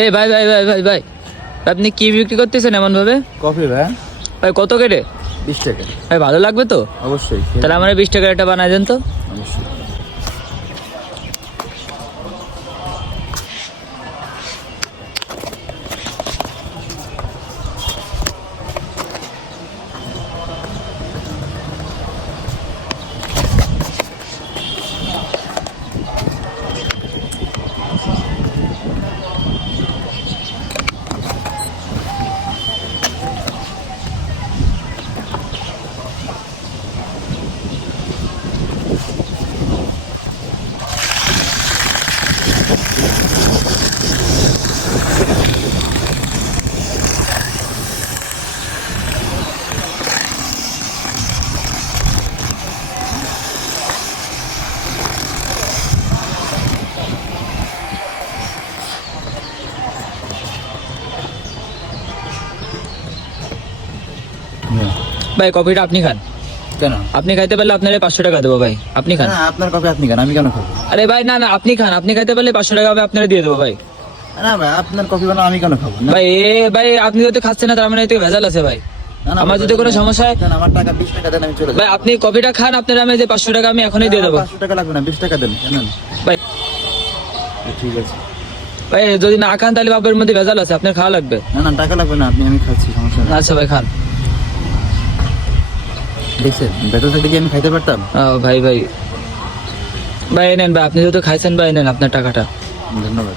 এই ভাই ভাই ভাই ভাই ভাই আপনি কি বিক্রি করতেছেন এমন ভাবে কফি ভাই। ভাই কত কেটে? বিশ টাকা। ভাই ভালো লাগবে তো? অবশ্যই। তাহলে আমার বিশ টাকার একটা বানায় দেন তো। অবশ্যই। ভাই কফিটা আপনি খান কেন? আপনি খাইতে পারলে আপনার পাঁচশো টাকা দেবো ভাই। আপনি খান। না আপনার কফি আপনি কেন আমি কেন খাব? আরে ভাই না না আপনি খান। আপনি খাইতে পারলে পাঁচশো টাকা আমি আপনারা দিয়ে দেবো ভাই। না ভাই আপনার কফি বানাও আমি কেন খাব? ভাই এ ভাই আপনি যদি খাচ্ছেন না তার মানে এতে ভেজাল আছে ভাই। আমার যদি কোনো সমস্যা হয় আমার টাকা বিশ টাকা দেন আমি চলে ভাই আপনি কফিটা খান আপনার আমি যে পাঁচশো টাকা আমি এখনই দিয়ে দেবো। পাঁচশো টাকা লাগবে না বিশ টাকা দেন ভাই। ঠিক আছে। ভাই যদি না খান তাহলে বাপের মধ্যে ভেজাল আছে আপনার খাওয়া লাগবে। না না টাকা লাগবে না আপনি আমি খাচ্ছি সমস্যা আচ্ছা ভাই খান। দেখছেন? বেতন থাকলে কি আমি খাইতে পারতাম? ভাই ভাই। ভাই নেন ভাই আপনি যেহেতু খাইছেন ভাই নেন আপনার টাকাটা। ধন্যবাদ।